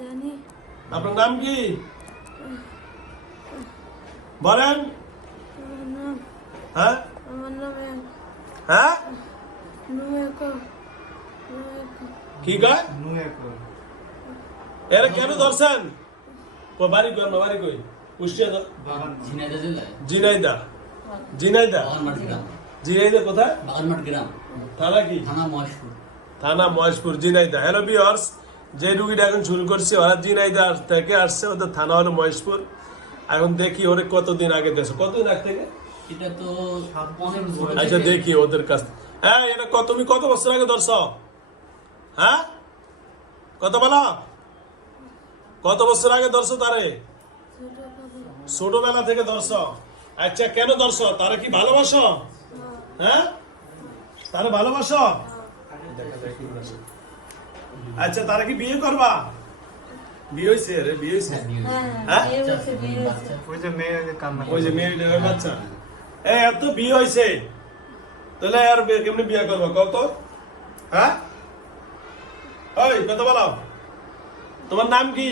জানি। আপনার নাম কি? বলেন। হ্যাঁ? আমার নাম হ্যাঁ? নুয়েকো। নুয়েকো। কি কয় এরা কেন ধরছেন? বাড়ি কই আমরা বাড়ি কই? কুষ্টিয়া জিনাইদা জিনাইদা জিনাইদা কোথায়? বাগানমাট গ্রাম। থানা কি? থানা মহেশপুর। থানা মহেশপুর জিনাইদা হ্যালো বিয়ার্স যে রুগীটা এখন শুরু করছে ওরা জিনাইদা থেকে আসছে ওদের থানা হলো মহেশপুর। এখন দেখি ওরে কতদিন আগে দেশে কতদিন আগে থেকে? এটা তো আচ্ছা দেখি ওদের কাছ হ্যাঁ এটা কত তুমি কত বছর আগে ধরছ? হ্যাঁ? কত বলো? কত বছর আগে ধরছ তারে? ছোটবেলা থেকে ধরছ। আচ্ছা কেন ধরছ? তারা কি ভালোবাসো? হ্যাঁ? তারা ভালোবাসো? আচ্ছা তারা কি বিয়ে করবা? বিয়ে হয়েছে রে বিয়ে হয়েছে হ্যাঁ হ্যাঁ? ওই যে মেয়ে ওই যে কান্না ওই যে মেয়েটার বাচ্চা। এই এত বিয়ে হয়েছে তাহলে আর কেমনি বিয়ে করব? কত হ্যাঁ? ওই কত বলো তোমার নাম কি?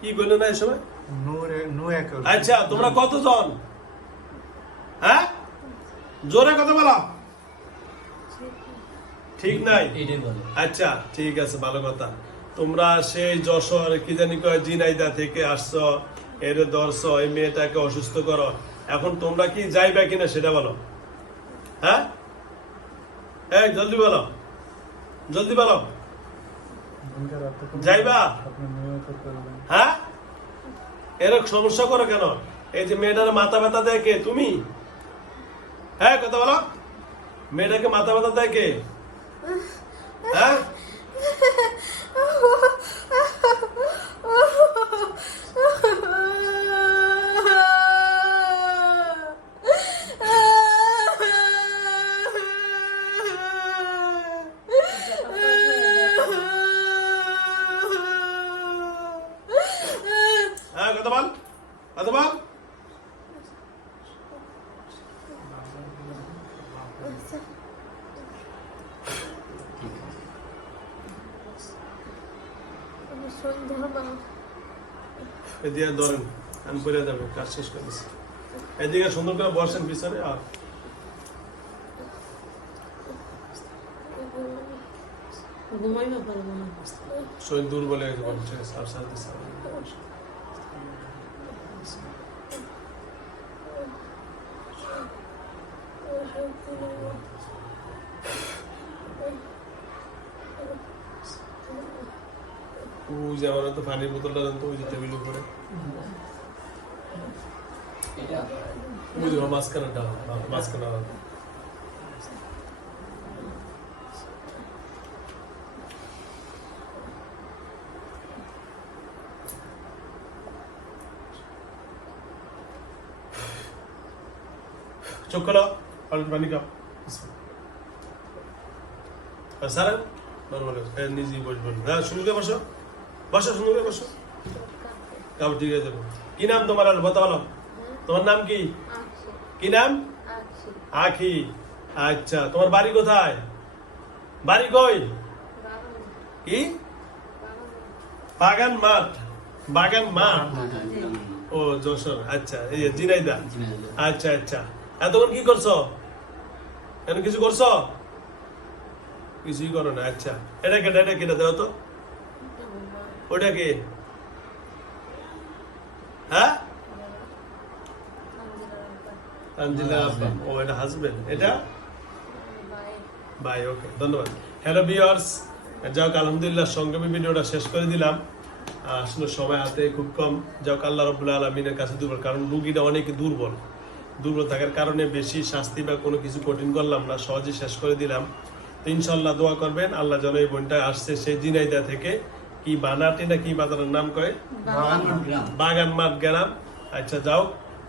কি কইলে না এই সময়? নূর এক আচ্ছা তোমরা কতজন? হ্যাঁ? জোরে কথা বলো ঠিক নাই? আচ্ছা ঠিক আছে ভালো কথা। তোমরা সেই যশোর কি জানি কয় জিনাইদা থেকে আসছো এর ধরছ এই মেয়েটাকে অসুস্থ করো। এখন তোমরা কি যাইবা কিনা সেটা বলো। হ্যাঁ? এই জলদি বলো। জলদি বলো। যাইবা? হ্যাঁ? এরকম সমস্যা করো কেন? এই যে মেয়েটার মাথা ব্যথা দেয় কে? তুমি? হ্যাঁ কথা বলো। মেয়েটাকে মাথা ব্যথা দেয় কে? হ্যাঁ হ্যাঁ কথা বল কথা বল আমার সন্ধ্যা মা এদিকে ধরেন আমি পরে যাবে কাজ শেষ করে এদিকে সুন্দর করে বসেন পিছনে আর ঘুমাইতে পারব না শরীর দুর্বল হয়ে যাবে ঠিক আছে আর সাথে সাথে ওই যে পানির বোতলটা জানতো ওই যে টেবিল উপরে। ওই যে পানি খাও। স্যার নিজেই বসবেন। হ্যাঁ শুরু করে বসো। বসো শুরু করে বসো। কাউ ঠিক আছে। কি নাম তোমার আর বতা বলো তোমার নাম কি? কি নাম? আখি। আচ্ছা তোমার বাড়ি কোথায়? বাড়ি কই? কি? বাগান মাঠ। বাগান মাঠ? ও, যশোর। আচ্ছা এই যে জিনাইদা। আচ্ছা আচ্ছা। এতক্ষণ কি করছ? এখন কিছু করছ? কিছুই করো না আচ্ছা। এটা কেটে এটা কেটে দাও তো। ওটা কি হ্যাঁ ও এটা হাজবেন্ড এটা? বাই ওকে ধন্যবাদ। হ্যালো ভিউয়ার্স যাক আলহামদুলিল্লাহ সংগ্রামী ভিডিওটা শেষ করে দিলাম। আসলে সময় হাতে খুব কম। যাক আল্লাহ রবুল্লা আলমিনের কাছে দুর্বল। কারণ রুগীটা অনেক দুর্বল। দুর্বল থাকার কারণে বেশি শাস্তি বা কোনো কিছু কঠিন করলাম না। সহজে শেষ করে দিলাম। তো ইনশাল্লাহ দোয়া করবেন। আল্লাহ যেন এই বোনটা আসছে সেই জিনাইদা থেকে। কি বানাটি না কি বাজারের নাম কয়? বাগান মাঠ গ্রাম। আচ্ছা যাও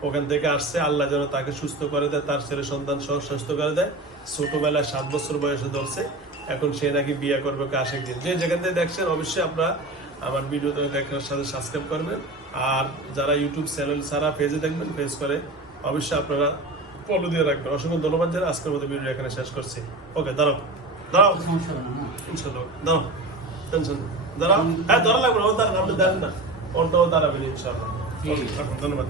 ওখান থেকে আসছে আল্লাহ যেন তাকে সুস্থ করে দেয় তার ছেলে সন্তান সহ সুস্থ করে দেয়। ছোটবেলায় সাত বছর বয়সে ধরছে এখন সে নাকি বিয়ে করবে কাশ একদিন যে যেখান থেকে দেখছেন অবশ্যই আপনারা আমার ভিডিওতে দেখার সাথে সাবস্ক্রাইব করবেন। আর যারা ইউটিউব চ্যানেল ছাড়া পেজে দেখবেন পেজ করে অবশ্যই আপনারা ফলো দিয়ে রাখবেন। অসংখ্য ধন্যবাদ যারা আজকের মতো ভিডিও এখানে শেষ করছি। ওকে দাঁড়াও দাঁড়াও। ইনশাল্লাহ দাঁড়াও টেনশন দাঁড়াও হ্যাঁ ধরা লাগবে না, দাঁড়ান আপনি দাঁড়ান না। ওটাও দাঁড়াবেন ইনশাআল্লাহ ধন্যবাদ।